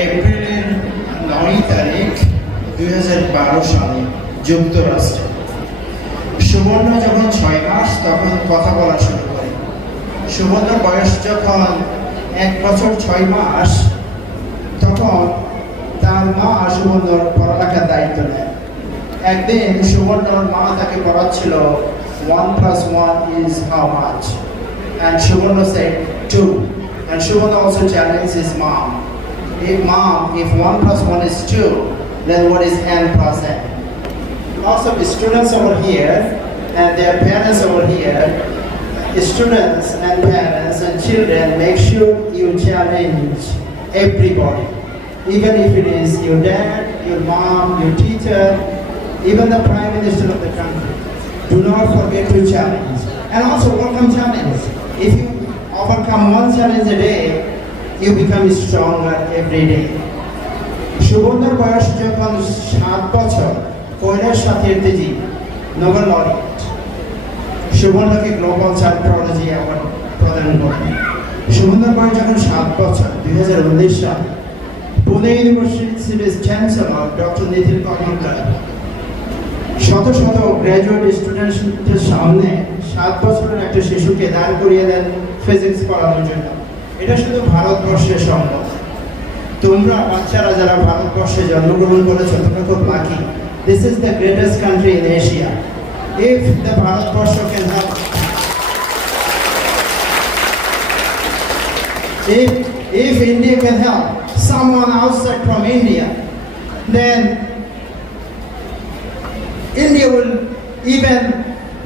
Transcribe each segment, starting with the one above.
এপ্রিলের নয় তারিখ দুই হাজার বারো সালে যুক্তরাষ্ট্রে। সুবর্ণ যখন ছয় মাস, তখন কথা বলা শুরু করে। সুবর্ণর বয়স যখন এক বছর ছয় মাস, তখন তার মা সুবর্ণর পড়ালেখার দায়িত্ব নেয়। একদিন সুবর্ণর মা তাকে পড়াচ্ছিল one plus one is how much and Subarna said two and Subarna also challenge his mom. If mom, if one plus one is two, then what is n plus n? Also, the students over here and their parents over here, students and parents and children, make sure you challenge everybody. Even if it is your dad, your mom, your teacher, even the prime minister of the country. Do not forget to challenge. And also welcome challenge. If you overcome one challenge a day, you become stronger every day. সুবর্ণের বয়স যখন সাত বছর কৈলাস সাথী তেজি Nobel laureate সুবর্ণকে global psychology award প্রদান করেন। সুবর্ণের বয়স যখন সাত বছর, দুই হাজার উনিশ সালে, পুনে ইউনিভার্সিটির চ্যান্সেলর ডক্টর নিতিন কর্মকার শত শত গ্র্যাজুয়েট স্টুডেন্টদের সামনে সাত বছরের একটা শিশুকে দাঁড় করিয়ে দেন ফিজিক্স পড়ানোর জন্য। এটা শুধু ভারতবর্ষে সম্ভব তোমরা বাচ্চারা যারা ভারতবর্ষে জন্মগ্রহণ করেছ তোমরা খুব lucky this is the greatest country in Asia if the Bharatvarsha can help If, if India can help someone outside from India, then India will even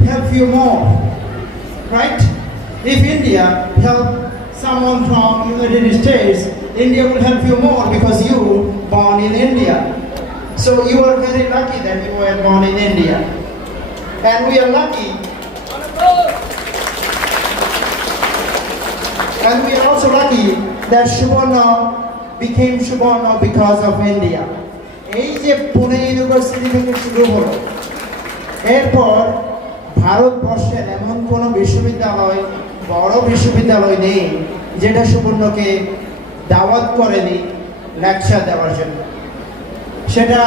help you more, right? If India help someone from United States, India will help you more because you born in India. So you are very lucky that you were born in India. And we are lucky And we are also lucky that Subarna became Subarna because of India. এই যে Pune university থেকে শুরু হলো এরপর ভারতবর্ষের এমন কোনো বিশ্ববিদ্যালয় বড় বিশ্ববিদ্যালয় নেই, যেটা সুবর্ণকে দাওয়াত করেনি লেকচার দেওয়ার জন্য। সেটা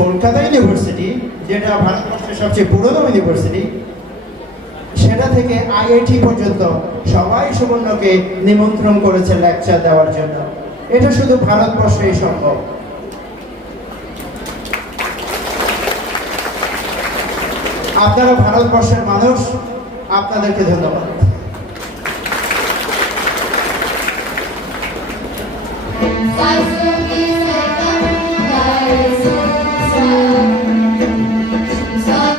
কলকাতা ইউনিভার্সিটি, যেটা ভারতবর্ষের সবচেয়ে পুরনো ইউনিভার্সিটি, সেটা থেকে আইআইটি পর্যন্ত সবাই সুবর্ণকে নিমন্ত্রণ করেছে লেকচার দেওয়ার জন্য। এটা শুধু ভারতবর্ষেই সম্ভব। আপনারা ভারতবর্ষের মানুষ, আপনাদেরকে ধন্যবাদ। 나이스